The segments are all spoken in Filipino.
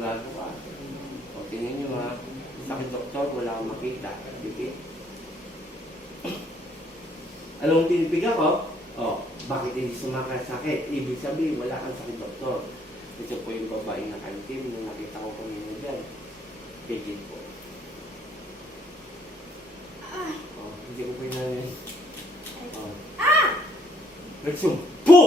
sigurado ka. O, tingnan nyo ha. Sakit doktor, wala akong makita. Dikit. Alam mo pinipiga ko? O, bakit hindi sumakasakit? Ibig sabihin, wala kang sakit doktor. Ito po yung babae na kantim na nakita ko kanina dyan. Pigit po. O, hindi ko pinanin. O. Nagsumpo!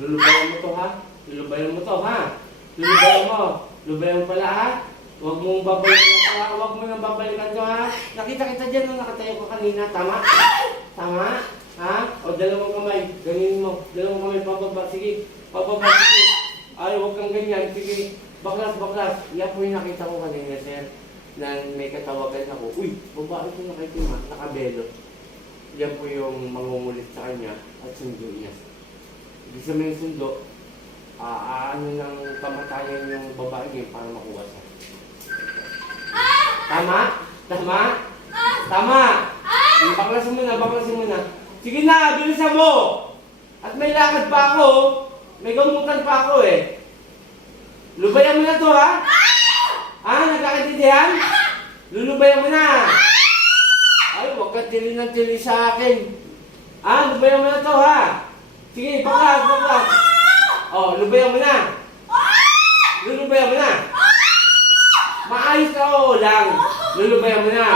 Lulubayan mo to ha? Lulubayan mo to ha? Lulubayan mo. Lulubayan mo pala ha? Huwag mong babalikan to ha? Huwag mo nang babalikan to ha? Nakita kita dyan nung nakatayo ko kanina. Tama? Tama? Ha? O dalawang kamay. Ganyan mo. Dalawang kamay pababa. Sige. Pababa. Sige. Ay, huwag kang ganyan. Sige. Baklas, baklas. Yan po yung nakita ko kanina, sir. Na may katawagan ako. Uy, babae ko nakikita. Nakabelo. Yan po yung mangungulit sa kanya at sundo niya. Ibig sabihin sundo, ano ng kamatayan yung babae niya para makuha siya. Tama? Tama? Tama! Baklasin mo na, baklasin mo na. Sige na, bilisan mo! At may lakad pa ako, may gamutan pa ako eh. Lubayan mo na to ha? Nagkakaintindihan? Lulubayan mo na! Ay, huwag ka tili ng tili sa akin. Lubayan mo na to ha? Sige, baklas, baklas. O, lubayan mo na. Lulubayan mo na. Maayos na o lang. Lulubayan mo na.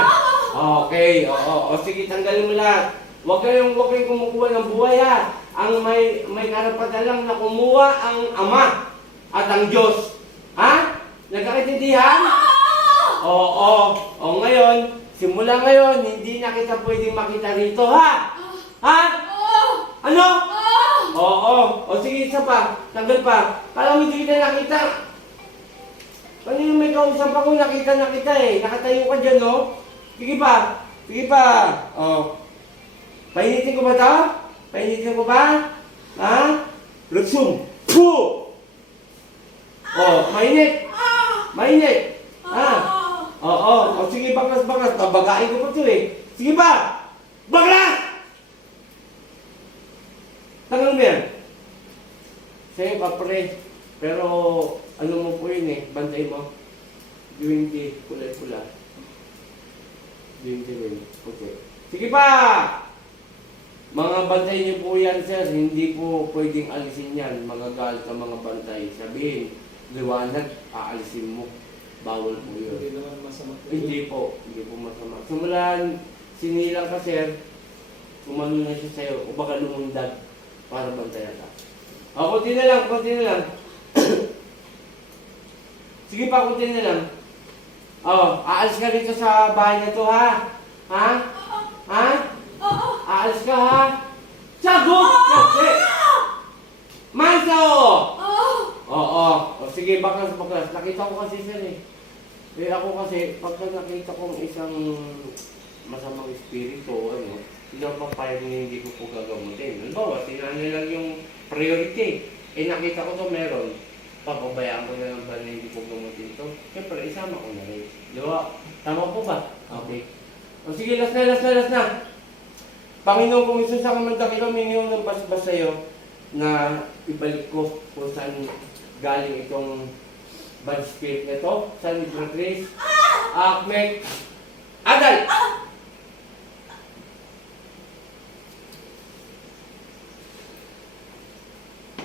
Okay, oo. O sige, tanggalin mo lahat. Huwag kayong kumukuha ng buhay ha. Ang may karapatan lang na kumuha ang Ama at ang Diyos. Ha? Nagkakaintindihan? Oo. O ngayon, simula ngayon, hindi na kita pwedeng makita rito ha? Ha? Ano? Oo. O sige, isa pa. Tanggal pa. Kala mo hindi kita nakita. Kanina may kausap ako, nakita na kita eh. Nakatayo ka dyan, no? Sige pa. Sige pa. O. Painitin ko ba ito? Painitin ko ba? Ha? Lutsum. Puh! O, mainit. Mainit. Ha? Oo. O sige, baklas, baklas. Babagain ko pa ito eh. Sige pa. Baklas! Tangal mo yan. Sige, papre. Pero, ano mo po yun eh, bantay mo. UNT, kulay-pula. UNT rin. Okay. Sige pa! Mga bantay niyo po yan, sir. Hindi po pwedeng alisin yan. Magagalit ang mga bantay. Sabihin, liwanag, aalisin mo. Bawal po yun. Hindi naman masama. Hindi po. Hindi po masama. Simulan, sinilang ka, sir. Kumano na siya sa'yo. O baka lumundag para bantayan ka. O, kunti na lang, kunti na lang. Sige pa, kunti na lang. O, aalis ka rito sa bahay na to, ha? Ha? Ha? Aalis ka, ha? Sagot! Kasi! Manso! Oo. O, sige, baklas, baklas. Nakita ko kasi siya eh. Eh, ako kasi, pagka nakita kong isang masamang espiritu, ano, hindi ako papayag na hindi ko po gagamutin. Halimbawa, tinanay lang yung priority. Eh, nakita ko to meron. Papabayaan ko na lang ba na hindi ko gamutin to? Siyempre, isama ko na rin. Di ba? Tama po ba? Okay. O sige, last na, last na, last na. Panginoon, kung isa sa kamandakilo, mingaw ng basbas sa'yo na ibalik ko kung saan galing itong bad spirit na to. San Miguel Grace, Ahmed, Adal!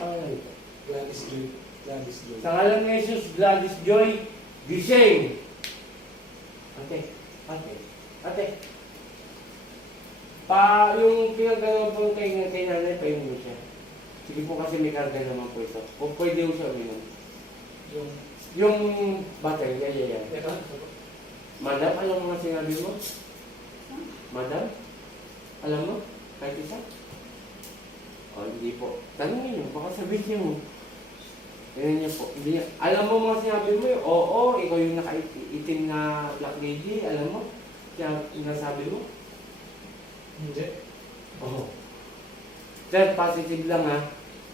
Ay, Gladys Joy. Gladys Joy. sa ngalan ni Jesus, Gladys Joy, gising. Ate, ate, ate. Yung pinagdalawa po kay nanay, painom mo siya. Sige po kasi may karga naman po ito. Kung pwede mo siya uminom. Yung battery, yan. Madam, alam mo nga sinabi mo? Madam? Alam mo? Kahit isa? O, hindi po. Tanungin niyo, baka sabihin niyo mo. Tingnan niyo po. Hindi, alam mo mga sinabi mo yun? Oo, ikaw yung nakaitim na black lady. Alam mo? Kaya nasabi mo? Hindi. Oo. Sir, positive lang ha,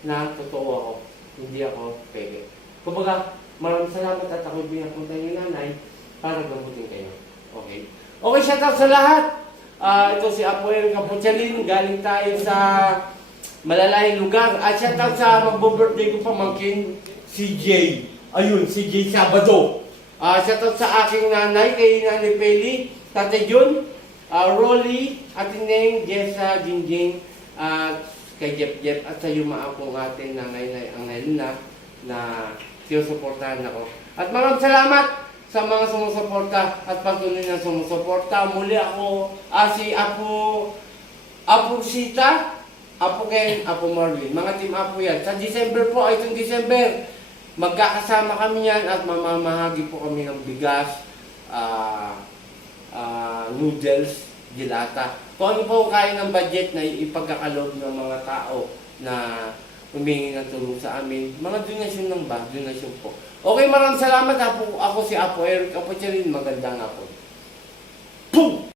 na totoo ako. Hindi ako peke. Kumbaga, maraming salamat at ako pinapunta niyo nanay para gamutin kayo. Okay? Okay, shout out sa lahat. Ito si Apoel Caputchalin. Galing tayo sa malalayong lugar. At shout out sa magbo-birthday ko pamangkin, si Jay. Ayun, si Jay Sabado. Shoutout sa aking nanay, kay Nanay Peli, Tatay Jun, Rolly, Ate Neng, Jessa, Jingjing, at kay Jeff, at sa yumaan kong ate Nanay Angelina na sinusuportahan ako. At maraming salamat sa mga sumusuporta at patuloy na sumusuporta. Muli ako, si Apo Sita, Apo Ken, Apo Marvin. Mga team Apo yan. Sa December po, itong December, magkakasama kami yan at mamamahagi po kami ng bigas, noodles, dilata. Kung ano po kaya ng budget na ipagkakaloob ng mga tao na humingi ng tulong sa amin, mga donasyon lang ba? Donasyon po. Okay, maraming salamat. Ako si Apo Eric Apo Cherin. Magandang hapon. Boom!